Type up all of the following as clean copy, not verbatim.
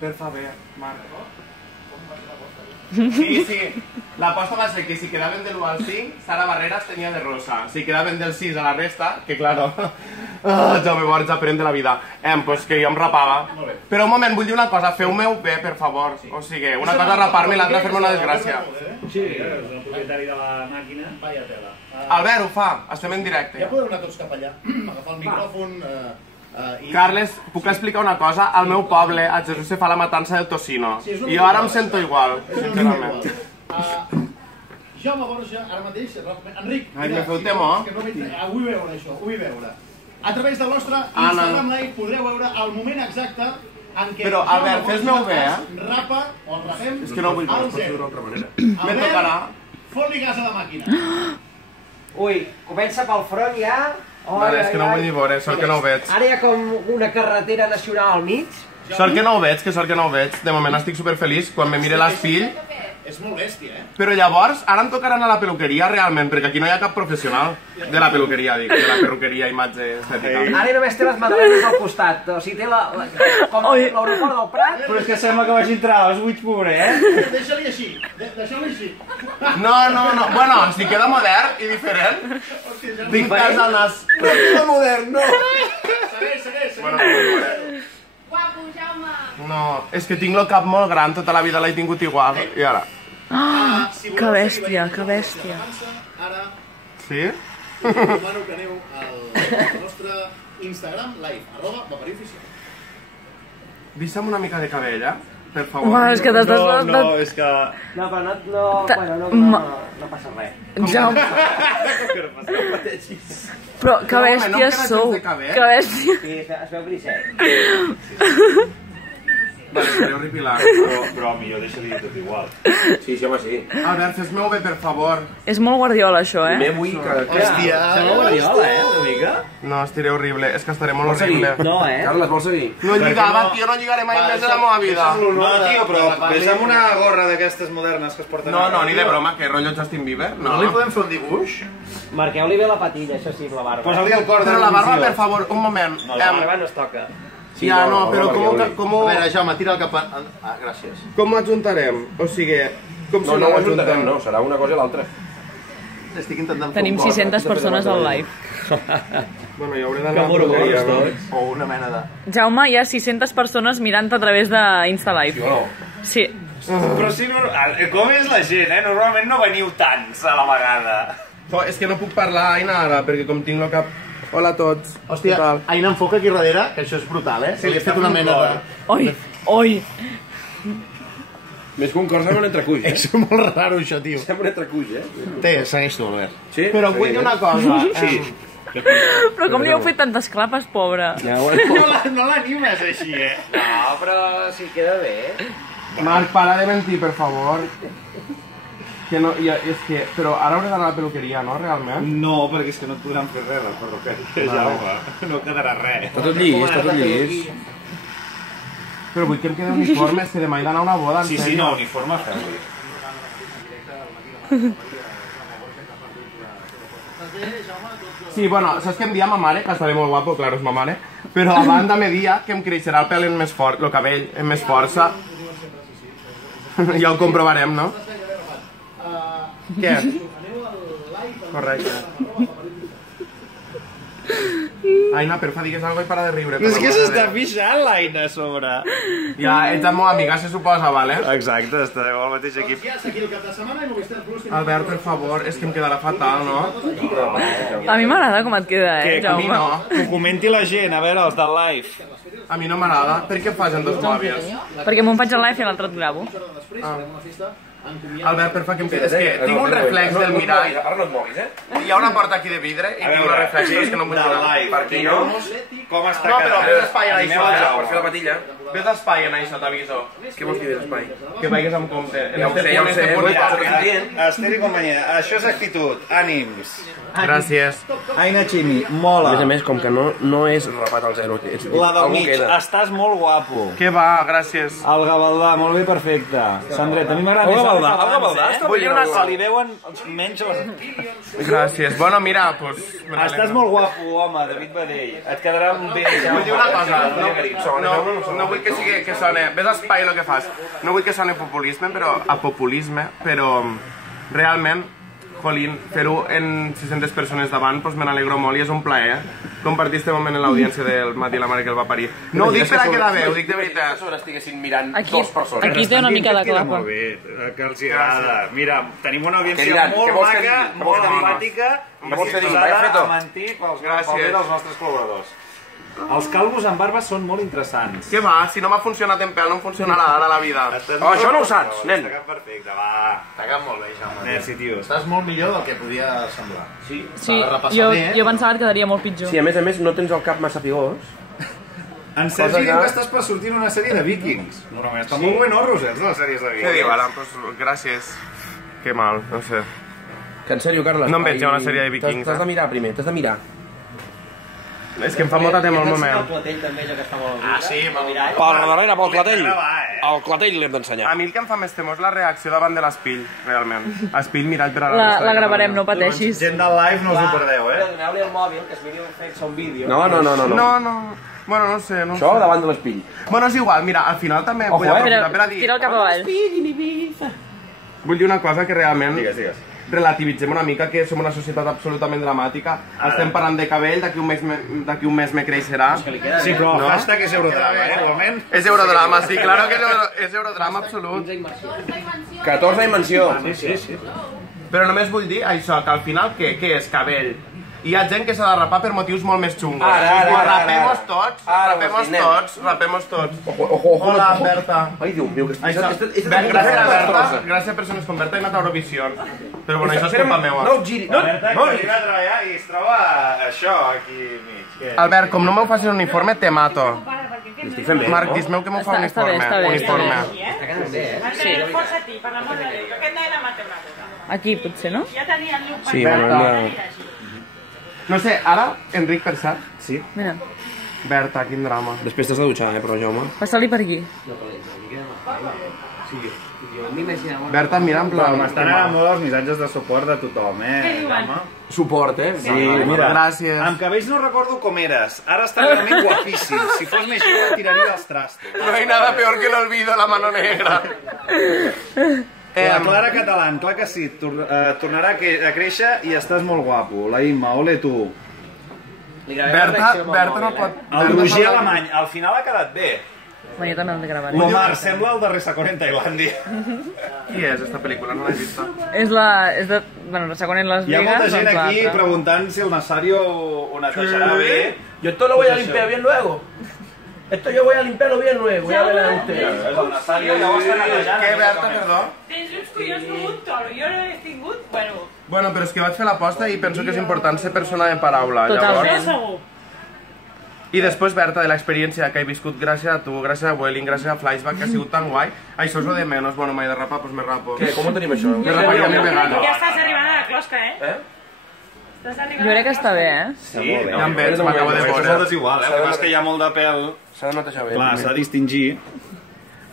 Per favor, Marc. Sí. L'aposta va ser que si quedaven de l'1 al 5, Sara Barreras tenia de rosa. Si quedaven del 6 a la resta, que claro, Jaume Borja aprèn de la vida. Pues que jo em rapava. Però un moment, vull dir una cosa, feu-me-ho bé, per favor. O sigui, una cosa rapar-me i l'altra fer-me una desgràcia. Sí, és el propietari de la màquina. Vaya tela. Albert, ho fa, estem en directe. Ja podeu anar tots cap allà, agafar el micròfon... Carles, puc explicar una cosa? Al meu poble, a Jesús se fa la matança del tocino. I jo ara em sento igual, sincerament. Jaume Borja, ara mateix, Enric, me feu temor. Vull veure això, vull veure. A través del nostre Instagram Live podreu veure el moment exacte en què però, Albert, fes-me-ho bé, rapa, o el rapem, és que no vull al 0. Me tocarà. Fot-li gas a la màquina. Ui, comença pel front ja. Vale, és que no vull ni veure, sort que no ho veig. Ara hi ha com una carretera nacional al mig. Sort que no ho veig, De moment estic superfeliç, quan me mire l'espill. És molt bèstia, Però llavors, ara em tocarà anar a la peluqueria realment, perquè aquí no hi ha cap professional de la peluqueria, dic, de la perruqueria, imatge estètica. Ara només té les madalenes al costat, o sigui, té com l'aeroport del Prat. Però és que sembla que vagi entrar a les 8 pobre, Deixa-li així, deixa-li així. No, bueno, si queda modern i diferent, tinc pèls al nas. Però queda modern, no! Segueix. Guapo, Jaume! No, és que tinc el cap molt gran, tota la vida l'he tingut igual, i ara... Que bèstia, que bèstia. Ara, Sí? demano que aneu al nostre Instagram live, @vaporificial. Deixa'm una mica de cabell, per favor. Uah, és que t'estàs... No, és que... No, però no passa res. Jaume... Però que bèsties sou. Que bèstia. Sí, es veu griset. Vale, espereu repilar. Però millor deixa-li tot igual. Sí, home, sí. Albert, fes-me-ho bé, per favor. És molt guardiola, això, Me vull que... Hòstia, Sembla guardiola, una mica. No, estiré horrible, és que estaré molt horrible. No, Carles, vols seguir? No lligava, tio, no lligaré mai més a la meva vida. No, tio, però ves amb una gorra d'aquestes modernes que es porten... No, ni de broma, que rotllo Justin Bieber, no. no li podem fer un dibuix? Marqueu-li bé la patilla, això sí, la barba. Posa-li el cor de Però la barba, per favor, un moment. No, la barba no es toca. Ja, no, però com A veure, Jaume, tira el cap... gràcies. Com ho ajuntarem? O sigui, com No, no ho ajuntarem, no, serà una cosa i l'altra. Estic intentant... Tenim 600 persones al live. Bueno, jo hauré d'anar a la peluqueria, no? O una mena de... Jaume, hi ha 600 persones mirant a través d'Insta Live. Sí o no? Sí. Però sí, com és la gent, Normalment no veniu tants a la vegada. És que no puc parlar, Aina, ara, perquè com tinc el cap... Hola a tots. Hòstia, Aina enfoca aquí darrere, que això és brutal, Se li ha fet una mena de... Oi. Més que un cor sembla un entrecuix, És molt raro, això, tio. Sembla un entrecuix, Segueix tu, Albert. Sí? Però vull dir una cosa. Sí. Però com li heu fet tantes clapes, pobre? No l'animes així, No, però sí queda bé. Marc, para de mentir, per favor. Que no, és que... Però ara hauré d'anar a la peluqueria, no, realment? No, perquè és que no et podran fer res, la perruqueria, Jaume. No quedarà res. Està tot llis, Però vull que em quedi uniforme, és que demà he d'anar a una boda, en Sí, sèrio. no, uniforme feu-li. Sí, bueno, saps què em dia ma mare? Que estaré molt guapo, claro, és ma mare. Però a banda me dia que em creixerà el pèl en més fort, el cabell en més força. Ja ho comprovarem, no? Què? Correcte. Aina, porfa, digues alguna cosa i para de riure. És que s'està pixant l'Aina a sobre. Ja, ets la meva amiga, se suposa, vale? Exacte, estareu al mateix equip. Ja, seguir el cap de setmana i Movistar Plus... Albert, per favor, és que em quedarà fatal, no? A mi m'agrada com et queda, Què, A mi Jaume? no. Que ho comenti la gent, a veure, els del live. A mi no m'agrada. Per què fas en dos mòbils? Perquè m'ho faig al live i l'altre et gravo. Albert, porfa, que em queda... És que tinc un reflex del mirall. Ara no et moguis, Hi ha una porta aquí de vidre i tinc un reflex, però és que no em vull donar. perquè no... Com està No, però quedant? ves espai en això, Per fer la patilla. Ves espai en això, t'aviso. Què vols dir d'espai? Que vagis amb compte. Ja ho sé, Esther i companyia, això és actitud, ànims. Gràcies. Aina Chini, A mola. més, com que no és rapat al zero. La del algú mig, queda. estàs molt guapo. Què va? Gràcies. El Gavaldà, molt bé, perfecte. Sandret, a mi m'agrada més Gavaldà. Vull dir una Se li veuen menys les... Gràcies. Bueno, mira, doncs... Estàs molt guapo, home, David Badell. Et quedarà bé. Vull dir una cosa, no vull que sigui que soni... Ves a espai el que fas. No vull que soni populisme, però realment, jolín, fer-ho en 600 persones davant, doncs me n'alegro molt i és un plaer compartir este moment en l'audiència del Mati i la mare que el va parir. No ho dic per a quedar bé, ho dic de veritat. Estiguessin mirant dos persones. Aquí té una mica de Queda clapa. molt bé, que els agrada. Mira, tenim una audiència molt maca, molt empàtica i disposada a mentir pel bé dels nostres col·laboradors. Els calvos amb barba són molt interessants. Què va? Si no m'ha funcionat en pèl, no em funcionarà ara la vida. Això no ho saps, nen. T'ha quedat perfecte, va. T'ha quedat molt bé, Jaume. Merci, tio. Estàs molt millor del que podia semblar. Sí, jo pensava que quedaria molt pitjor. Sí, a més, no tens el cap massa pigós. En Sergi diu que estàs per sortir en una sèrie de vikings. Normalment està molt buenorros, de les sèries de vikings. Què diu ara? Doncs gràcies. Que mal, no sé. Que en sèrio, Carles... No em veig ja una sèrie de vikings. T'has de mirar primer, t'has de mirar. És que em fa molta tema el moment. El clatell també, ja que està molt... Ah, sí, al mirall. Per darrere, pel clatell. El clatell l'hem d'ensenyar. A mi el que em fa més temor és la reacció davant de l'espill, realment. Espill mirat per a la resta de La gravarem, no pateixis. Gent del live no us ho perdeu, Doneu-li el mòbil, que es vídeo fent un vídeo. No. Bueno, no sé, no sé. Això davant de l'espill. Bueno, és igual, mira, al final també vull aprofitar per a dir... Tira'l cap avall. Vull dir una cosa que realment... Digues. Relativitzem una mica, que som una societat absolutament dramàtica. Estem parlant de cabell, d'aquí un mes me creixerà. Sí, però el hashtag és Eurodrama, igualment. És Eurodrama, sí, claro que és Eurodrama absolut. 14 dimensió. Sí. Però només vull dir això, que al final què és cabell? Hi ha gent que s'ha de rapar per motius molt més xungos. Rapemos tots. Hola, Berta. Ai, Déu meu, que Gràcies a Berta, gràcies a persones com Berta he anat a Eurovision. Però bueno, això és culpa meua. No, giri. Berta, que arriba a treballar i es troba això aquí mig. Albert, com no m'ho facis un uniforme, te mato. Estic fent bé, Marc, dis-meu que m'ho fa un Està bé, uniforme. està bé. Està quedant bé, Sí. Força a ti, per l'amor de Déu. Aquest no era matemàtica. Aquí, potser, no? Ja tenia el look Sí, per No sé, ara, Enric, per cert. Sí. Mira, Berta, quin drama. Després t'has de dutxar, però Jaume. passa-li per aquí. Berta, mira en plan... M'estan anant molt els missatges de suport de tothom, Jaume? Suport, Sí, mira, gràcies. amb cabells no recordo com eres. Ara està realment guapíssim. Si fos més jove, tiraria dels trastos. No hay nada peor que el olvido, la mano negra. La Clara Catalán, clar que sí, tornarà a créixer i estàs molt guapo. La Imma, ole tu. Berta no pot... El Roger Alemany, al final ha quedat bé. Bueno, jo també el gravaré. L'Omar sembla el darrer segon en Tailàndia. Qui és, esta pel·lícula? No l'he vista. És de... Bueno, la segona en les Hi ha molta Vegas, gent doncs aquí l'altra. preguntant si el Nazario ho netejarà bé. Yo esto lo voy a limpiar bien luego. Esto yo voy a limpiarlo bien luego, ya verán ustedes. El Nazario ja ho està netejant. Què, Berta, perdó? Tens uns collons com un toro. Jo no l'he tingut, bueno... Bueno, però és que vaig fer l'aposta i penso que és important ser persona de paraula. Totalment. Llavors... Segur. I després, Berta, de l'experiència que he viscut gràcies a tu, gràcies a Welling, gràcies a Flashback, que ha sigut tan guai, això és lo de menys. Bueno, m'he de rapar, doncs me rapo. Què, com ho tenim això? Me raparia mi vegano. Ja estàs arribant a la closca, Estàs arribant Jo crec que està bé, Sí, Ja em veig, m'acabo de és veure. molt desigual, el que passa és que hi ha molt de pèl. S'ha de netejar bé. Clar, s'ha de distingir.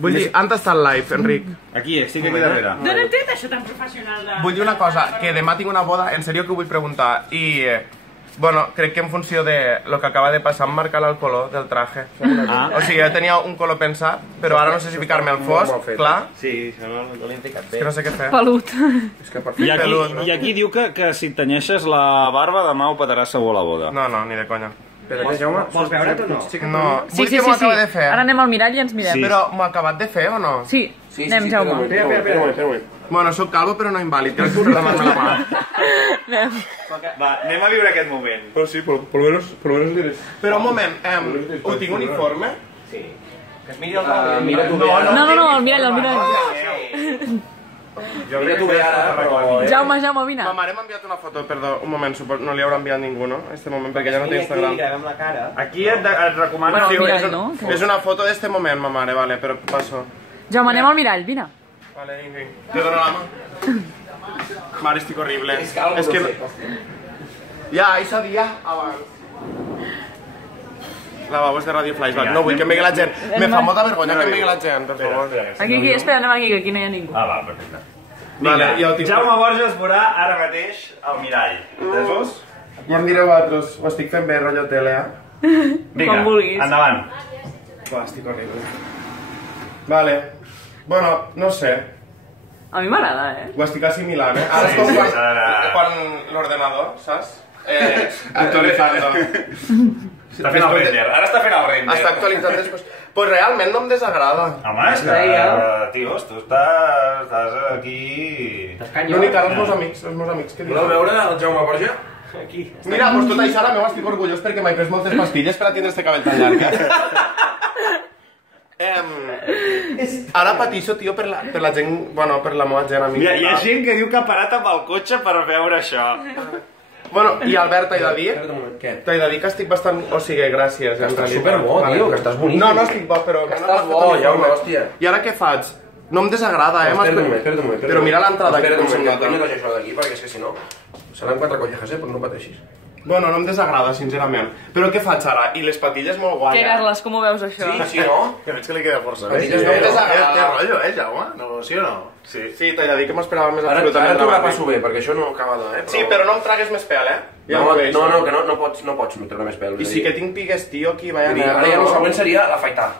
Vull dir, on està el live, Enric? Aquí, estic aquí darrere. D'on hem tret això tan professional de... Vull dir una cosa, que demà tinc una boda, en sèrio que ho vull preguntar, i... Bueno, crec que en funció de lo que acaba de passar em marcarà el color del traje. O sigui, jo tenia un color pensat, però ara no sé si ficar-me el fosc, clar. Sí, És que no sé què fer. Pelut. I aquí diu que si et tenyeixes la barba demà ho petaràs segur a la boda. No, no, ni de conya. Però què, Jaume? Vols veure't o no? No, Sí, vull que m'ho acabi de fer. Ara anem al mirall i ens mirem. Sí. Però m'ho ha acabat de fer o no? Sí, anem, Jaume. Espera. Bueno, sóc calvo però no invàlid, crec que us redanar la mà. Va, anem a viure aquest moment. Però sí, por lo menos le des... Però un moment, ho tinc uniforme? Que es miri el mòbil. Mira tu bé ara. No, el mirall. Mira tu bé ara, però... Jaume, vine. Ma mare m'ha enviat una foto, perdó, un moment, no li haurà enviat ningú, no? Este moment, perquè ja no té Instagram. Aquí gravem la cara. Aquí et recomano... Bueno, Sí, mirall, no? és una foto d'este moment, ma mare, vale, però passo. Jaume, anem al mirall, vine. Vale, vinga. Te dono la mà. Mare, estic horrible. És que... Ja, això dia abans. Lavabos de Radio Flashback. No vull que em vegi la gent. Me fa molta vergonya que em vegi la gent, per favor. Aquí, espera, anem aquí, que aquí no hi ha ningú. Ah, va, perfecte. Vinga, Jaume Borges veurà ara mateix el mirall. Entesos? Ja em direu vosaltres, ho estic fent bé, rotllo tele, Vinga, endavant. Va, estic horrible. Vale. Bueno, no sé. A mi m'agrada, Ho estic assimilant, Ara és com quan l'ordenador, saps? Actualitzant-lo. Està fent el render, ara està fent el render. Està actualitzant després. Pues realment no em desagrada. Home, és que, tios, tu estàs aquí... L'únic ara els meus amics, què dius? Voleu veure el Jaume Borja? Aquí. Mira, pues tot això ara meu estic orgullós perquè m'he pres moltes pastilles per a tindre este cabell tan llarg. Ara patixo, tio, per la gent, bueno, per la meva gent amiga. Mira, hi ha gent que diu que ha parat amb el cotxe per veure això. Bueno, i Albert, t'he de dir... Què? T'he de dir que estic bastant... O sigui, gràcies, en realitat. Estàs superbo, tio, que estàs boníssim. No estic bo, però... Que estàs bo, Jaume, hòstia. I ara què faig? No em desagrada, Espera't un moment. Però mira l'entrada aquí, com se'm nota. Espera't un moment, això d'aquí, perquè és que si no... Seran 4 collejas, però no pateixis. Bueno, no em desagrada, sincerament. Però què faig ara? I les patilles molt guai, Què, Carles, com ho veus, això? Sí, no? Que veig que li queda força bé. Patilles no em desagrada. Té rotllo, Jaume? No, sí o no? Sí, t'he de dir que m'esperava més Ara absolutament t'ho repasso bé, perquè això no acaba de... Sí, però no em tragues més pèl, No, que no pots treure més pèl. I sí que tinc pigues, tio, aquí, vaya merda. Ara ja el següent seria l'afaitar.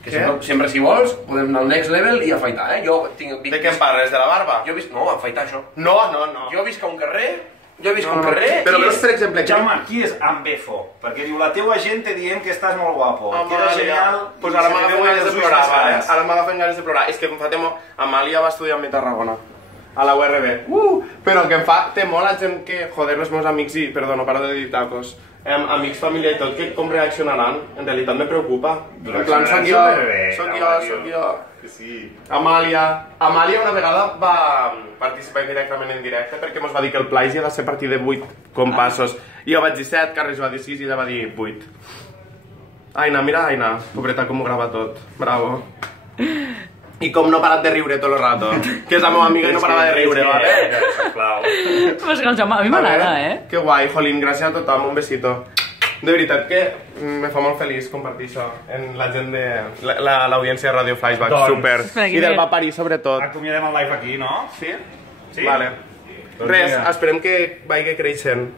Què? Sempre, si vols, podem anar al next level i afaitar, De què em parles? De la barba? Jo he vist... No, afaitar això. No. Jo he vist que un carrer... Però veus, per exemple... Jaume, qui és Ambefo? Perquè diu, la teua gent te dient que estàs molt guapo. Amàlia. Genial. Pues ara m'agafen ganes de plorar, Ara m'agafen ganes de plorar. És que em fa temor... Amàlia va estudiar amb mi a Tarragona. A la URB. Però que em fa temor la gent que... Joder, els meus amics i... Perdó, no paro de dir tacos. Amics, família i tot, que com reaccionaran? En realitat me preocupa. En plan, soc jo. Sí. Amàlia una vegada va participar indirectament en directe perquè mos va dir que el plagi ha de ser a partir de 8 compassos. I jo vaig dir 7, Carles va dir 6 i ella va dir 8. Aina, mira Aina, pobreta com ho grava tot. Bravo. I com no ha parat de riure tot el rato. Que és la meva amiga i no parava de riure, vale? Però és que el Jaume, a mi m'agrada, Que guai, Jolín, gràcies a tothom, un besito. De veritat que me fa molt feliç compartir això en la gent de l'audiència de Radio Flashback, super. I del Paparí, sobretot. Acomiadem el live aquí, no? Sí? Sí? Vale. Res, esperem que vagi creixent.